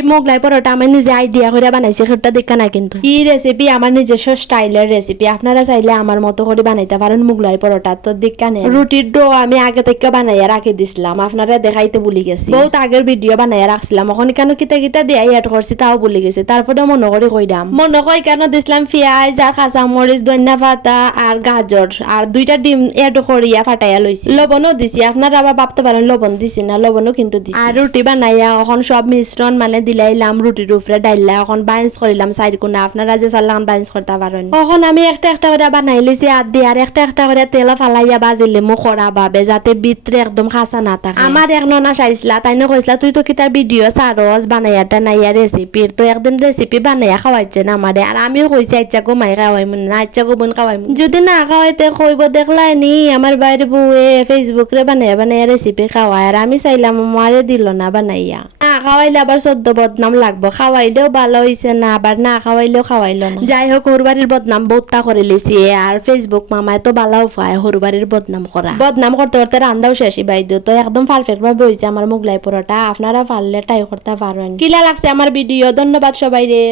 এই মোগলাই পরোটা আমি নিজে আইডিয়া করে বানাইছি, সেটা দেখা নাই কিন্তু এই রেসিপি আমার নিজস্ব স্টাইলের রেসিপি। আপনারা চাইলে আমার মতো করে বানাইতে পারেন মোগলাই পরোটা। তো দেখা নেই, রুটির ডো আমি আগে থেকে বানাইয়া রাখি দিছিলাম, আপনারা দেখাইতে ভুলে গেছি। বহুত আগের ভিডিও বানাইয়া রাখছিলাম, এখন কেন কিতা কিতা দিয়ে এড করছি তাও ভুলে গেছি। তারপরে মনে করে কইরাম, মনে কই কেন দিছিলাম পেঁয়াজ আর কাঁচামরিচ, ধনিয়া পাতা আর গাজর আর 2টা ডিম এড করিয়া ফাটাইয়া লইছি। লবণও দিছি, আপনারা আবার ভাবতে পারেন লবণ দিছি না, লবণও কিন্তু দিছি। আর রুটি বানাইয়া এখন সব মিশ্রণ মানে দিলাইলাম রুটির উপরে, ডাইলা এখন বাইন্স করিলাম সাইড কোনা। আপনারা যে চাইলাম বাইন্স করতে পারেন। এখন আমি একটা একটা করে বানাই লিছি আর দিয়ে, আর একটা একটা করে তেল ফালাইয়া বাজিলে মো করা ভাবে, যাতে ভিতরে একদম খাসা না থাকে। আমার এক ননা চাইছিলা, তাইনে কইসলা তুই তো কিতার ভিডিও সারস বানাইয়াটা নাইয়া রেসিপির, তো একদিন রেসিপি বানাইয়া খাওয়াইছে না আমারে। আর আমিও কইছি আচ্ছা গো মাই খাওয়াইম না, আচ্ছা গো বোন খাওয়াইম। যদি না খাওয়াইতে কইব দেখলাই নি আমার বাইরে বউয়ে ফেসবুক রে বানাইয়া বানাইয়া রেসিপি খাওয়ায়, আর আমি চাইলাম আমারে দিল না বানাইয়া। না খাওয়াইলে আবার 14 বদনাম লাগবো, খাওয়াইলেও ভালো হইছে না, আবার না খাওয়াইলেও খাওয়াইলো না। যাই হোক, হরবাড়ির বদনাম বহুতটা করে লিছি। আর ফেসবুক মামায় তো ভালো উপায় হরবাড়ির বদনাম করা। বদনাম করতে করতে রান্দাও শেষই বাইদ। তো একদম পারফেক্ট ভাবে হয়েছে আমার মোগলাই পরোটা। আপনারা পারলে ট্রাই করতে পারেন। কিলা লাগছে আমার ভিডিও? ধন্যবাদ সবাই রে।